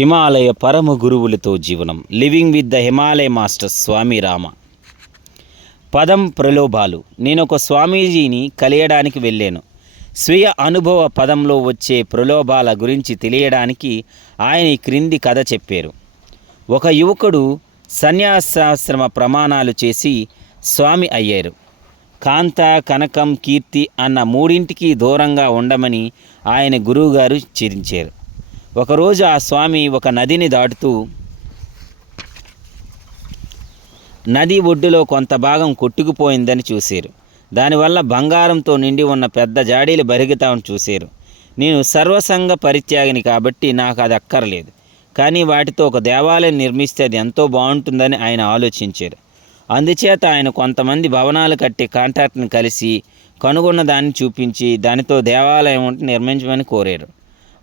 హిమాలయ పరమ గురువులతో జీవనం. Living with the Himalaya masters Swami Rama. పదం ప్రలోభాలు. నేను ఒక స్వామీజీని కలియడానికి వెళ్ళాను. స్వీయ అనుభవ పదంలో వచ్చే ప్రలోభాల గురించి తెలియడానికి ఆయన ఈ క్రింది కథ చెప్పారు. ఒక యువకుడు సన్యాసాశ్రమ ప్రమాణాలు చేసి స్వామి అయ్యారు. కాంత, కనకం, కీర్తి అన్న మూడింటికి దూరంగా ఉండమని ఆయన గురువుగారు హెచ్చరించారు. ఒకరోజు ఆ స్వామి ఒక నదిని దాటుతూ నది ఒడ్డులో కొంత భాగం కొట్టుకుపోయిందని చూశారు. దానివల్ల బంగారంతో నిండి ఉన్న పెద్ద జాడీలు బరిగితామని చూశారు. నేను సర్వసంగ పరిత్యాగిని కాబట్టి నాకు అది అక్కర్లేదు, కానీ వాటితో ఒక దేవాలయం నిర్మిస్తే అది ఎంతో బాగుంటుందని ఆయన ఆలోచించారు. అందుచేత ఆయన కొంతమంది భవనాలు కట్టే కాంట్రాక్ట్ని కలిసి కనుగొన్న దాన్ని చూపించి దానితో దేవాలయం నిర్మించమని కోరారు.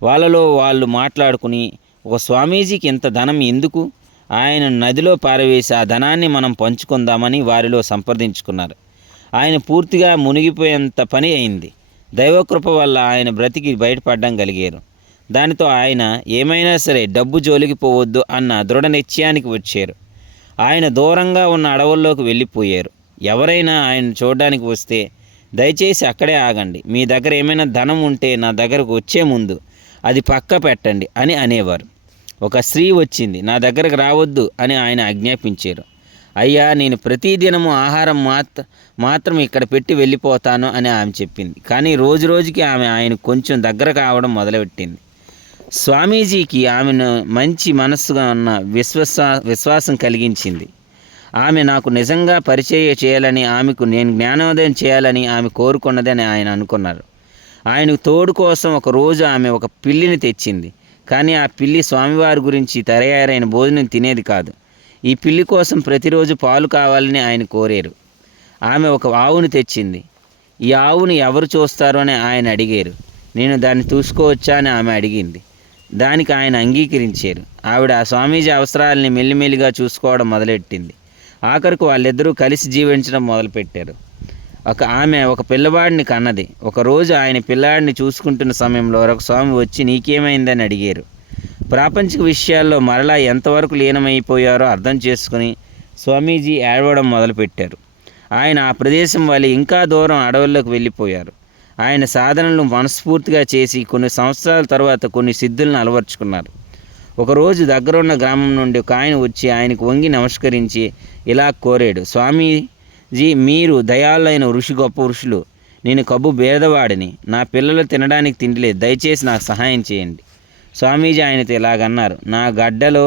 వాళ్ళలో వాళ్ళు మాట్లాడుకుని, ఒక స్వామీజీకి ఇంత ధనం ఎందుకు, ఆయన నదిలో పారవేసి ఆ ధనాన్ని మనం పంచుకుందామని వారిలో సంప్రదించుకున్నారు. ఆయన పూర్తిగా మునిగిపోయేంత పని అయింది. దైవకృప వల్ల ఆయన బ్రతికి బయటపడడం కలిగారు. దానితో ఆయన ఏమైనా సరే డబ్బు జోలికి పోవద్దు అన్న దృఢ నిశ్చయానికి వచ్చారు. ఆయన దూరంగా ఉన్న అడవుల్లోకి వెళ్ళిపోయారు. ఎవరైనా ఆయన చూడడానికి వస్తే దయచేసి అక్కడే ఆగండి, మీ దగ్గర ఏమైనా ధనం ఉంటే నా దగ్గరకు వచ్చే ముందు అది పక్క పెట్టండి అని అనేవారు. ఒక స్త్రీ వచ్చింది, నా దగ్గరకు రావద్దు అని ఆయన ఆజ్ఞాపించారు. అయ్యా, నేను ప్రతిదినము ఆహారం మాత్రం ఇక్కడ పెట్టి వెళ్ళిపోతాను అని ఆమె చెప్పింది. కానీ రోజు రోజుకి ఆమె ఆయన కొంచెం దగ్గర కావడం మొదలుపెట్టింది. స్వామీజీకి ఆమెను మంచి మనస్సుగా ఉన్న విశ్వాసం కలిగించింది. ఆమె నాకు నిజంగా పరిచయం చేయాలని, ఆమెకు నేను జ్ఞానోదయం చేయాలని ఆమె కోరుకున్నదని ఆయన అనుకున్నారు. ఆయనకు తోడు కోసం ఒకరోజు ఆమె ఒక పిల్లిని తెచ్చింది. కానీ ఆ పిల్లి స్వామివారి గురించి తయారైన భోజనం తినేది కాదు. ఈ పిల్లి కోసం ప్రతిరోజు పాలు కావాలని ఆయన కోరారు. ఆమె ఒక ఆవును తెచ్చింది. ఈ ఆవును ఎవరు చూస్తారు అని ఆయన అడిగారు. నేను దాన్ని చూసుకోవచ్చా అని ఆమె అడిగింది. దానికి ఆయన అంగీకరించారు. ఆవిడ ఆ స్వామీజీ అవసరాలని మెల్లిమెల్లిగా చూసుకోవడం మొదలెట్టింది. ఆఖరికి వాళ్ళిద్దరూ కలిసి జీవించడం మొదలుపెట్టారు. ఆమె ఒక పిల్లవాడిని కన్నది. ఒకరోజు ఆయన పిల్లాడిని చూసుకుంటున్న సమయంలో ఒక స్వామి వచ్చి నీకేమైందని అడిగారు. ప్రాపంచిక విషయాల్లో మరలా ఎంతవరకు లీనమైపోయారో అర్థం చేసుకుని స్వామీజీ ఏడవడం మొదలుపెట్టారు. ఆయన ఆ ప్రదేశం వల్ల ఇంకా దూరం అడవుల్లోకి వెళ్ళిపోయారు. ఆయన సాధనలు మనస్ఫూర్తిగా చేసి కొన్ని సంవత్సరాల తర్వాత కొన్ని సిద్ధులను అలవర్చుకున్నారు. ఒకరోజు దగ్గరున్న గ్రామం నుండి ఒక ఆయన వచ్చి ఆయనకు వంగి నమస్కరించి ఇలా కోరాడు. స్వామీజీ, మీరు దయాలైన ఋషి, గొప్ప ఋషులు. నేను కబ్బు బేదవాడిని, నా పిల్లలు తినడానికి తిండి లేదు, దయచేసి నాకు సహాయం చేయండి. స్వామీజీ ఆయనతో ఇలాగన్నారు, నా గడ్డలో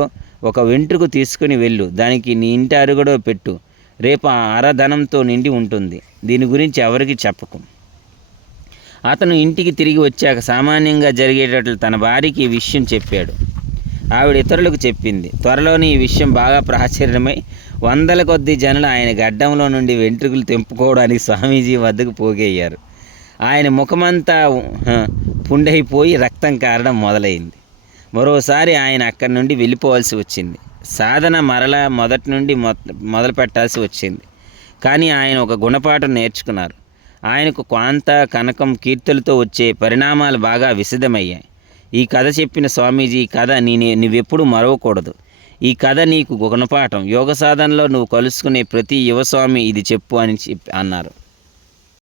ఒక వెంట్రుకు తీసుకుని వెళ్ళు, దానికి నీ ఇంటి అరుగుడో పెట్టు, రేపు ఆ అరధనంతో నిండి ఉంటుంది, దీని గురించి ఎవరికి చెప్పకు. అతను ఇంటికి తిరిగి వచ్చాక సామాన్యంగా జరిగేటట్లు తన భార్యకి ఈ విషయం చెప్పాడు. ఆవిడ ఇతరులకు చెప్పింది. త్వరలోనే ఈ విషయం బాగా ప్రాచుర్యమై వందల కొద్ది జనులు ఆయన గడ్డంలో నుండి వెంట్రుకలు తెంపుకోవడానికి స్వామీజీ వద్దకు పోగయ్యారు. ఆయన ముఖమంతా పుండైపోయి రక్తం కారడం మొదలైంది. మరోసారి ఆయన అక్కడి నుండి వెళ్ళిపోవాల్సి వచ్చింది. సాధన మరలా మొదటి నుండి మొదలు పెట్టాల్సి వచ్చింది. కానీ ఆయన ఒక గుణపాఠం నేర్చుకున్నారు. ఆయనకు కాంత, కనకం, కీర్తులతో వచ్చే పరిణామాలు బాగా విశదమయ్యాయి. ఈ కథ చెప్పిన స్వామీజీ, ఈ కథ నువ్వెప్పుడు మరవకూడదు. ఈ కథ నీకు గుణపాఠం. యోగ సాధనలో నువ్వు కలుసుకునే ప్రతి యువస్వామి ఇది చెప్పు అని అన్నారు.